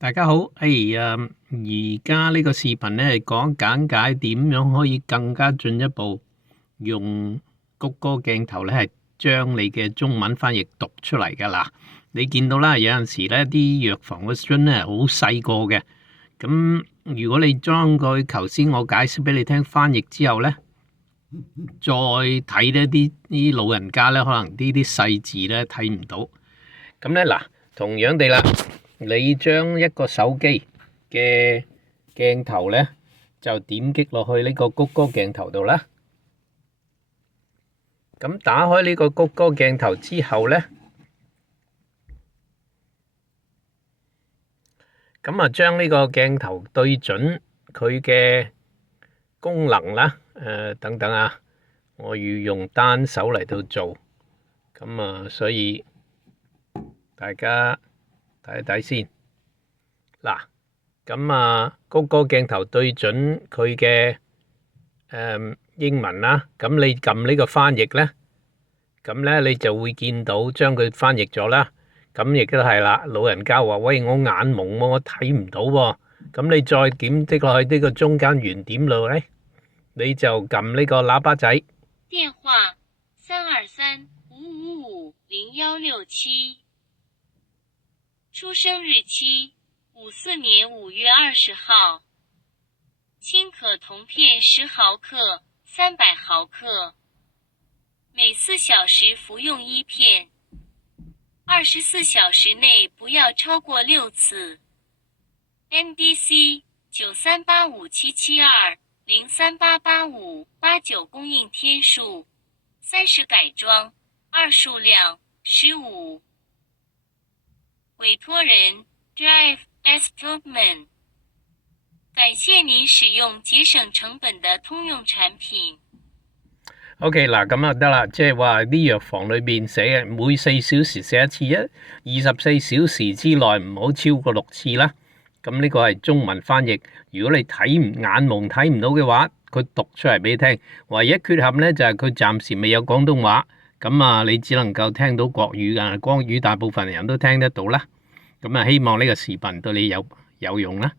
大家好，而家呢個視頻咧係講簡解點樣可以更加進一步用谷歌鏡頭咧係將你嘅中文翻譯讀出嚟㗎啦。你見到啦，有陣時咧啲藥房嘅樽咧係好細個嘅，咁如果你將佢頭先我解釋俾你聽翻譯之後咧，再睇呢啲老人家咧，可能呢啲細字咧睇唔到。咁咧嗱，同樣地啦。你將一個手機嘅鏡頭咧，就點擊落去呢個谷歌鏡頭度啦。咁打開呢個谷歌鏡頭之後咧，咁啊將呢個鏡頭對準佢嘅功能啦，等等啊，我要用單手嚟到做，咁啊所以大家睇一睇先，嗱，咁啊，谷歌鏡頭對準佢嘅英文啦，咁你撳呢個翻譯咧，咁咧你就會見到將佢翻譯咗啦。咁亦都係啦，老人家話：喂，我眼矇喎，我睇唔到喎。咁你再點擊落去呢個中間圓點度咧，你就撳呢個喇叭仔。電話323-555-0167，出生日期54年5月20號，輕可酮片10毫克，300毫克，每4小時服用1片，24小時內不要超過6次。NDC 93857720388589供應天數30改裝2數量15。委託人 Drive S. Tubman， 感謝您使用節省成本的通用產品。OK， 嗱咁啊得啦，即係話啲藥房裏邊寫嘅每4小時寫一次啊，24小時之內唔好超過6次啦。咁呢個係中文翻譯。如果你眼矇睇唔到嘅話，佢讀出嚟俾你聽。唯一缺陷咧就係佢暫時未有廣東話，咁啊你只能夠聽到國語㗎，國語大部分人都聽得到啦。咁啊希望呢個視頻對你有用啦。